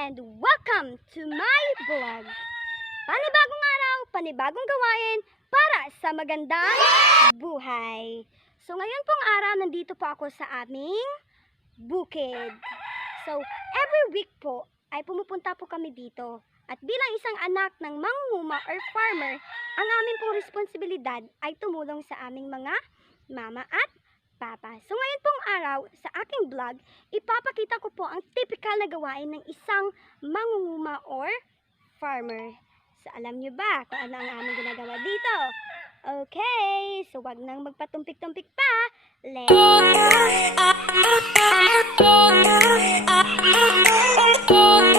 and welcome to my vlog. Panibagong araw, panibagong gawain para sa magandang buhay. So ngayon pong araw, nandito po ako sa aming bukid. So every week po ay pumupunta po kami dito. At bilang isang anak ng mangunguma or farmer, ang aming pong responsibilidad ay tumulong sa aming mga mama at papa. So ngayon pong araw, sa aking vlog, ipapakita ko po ang typical na gawain ng isang mangunguma or farmer. So alam nyo ba kung ano ang aming ginagawa dito? Okay, so wag nang magpatumpik-tumpik pa. Let's go!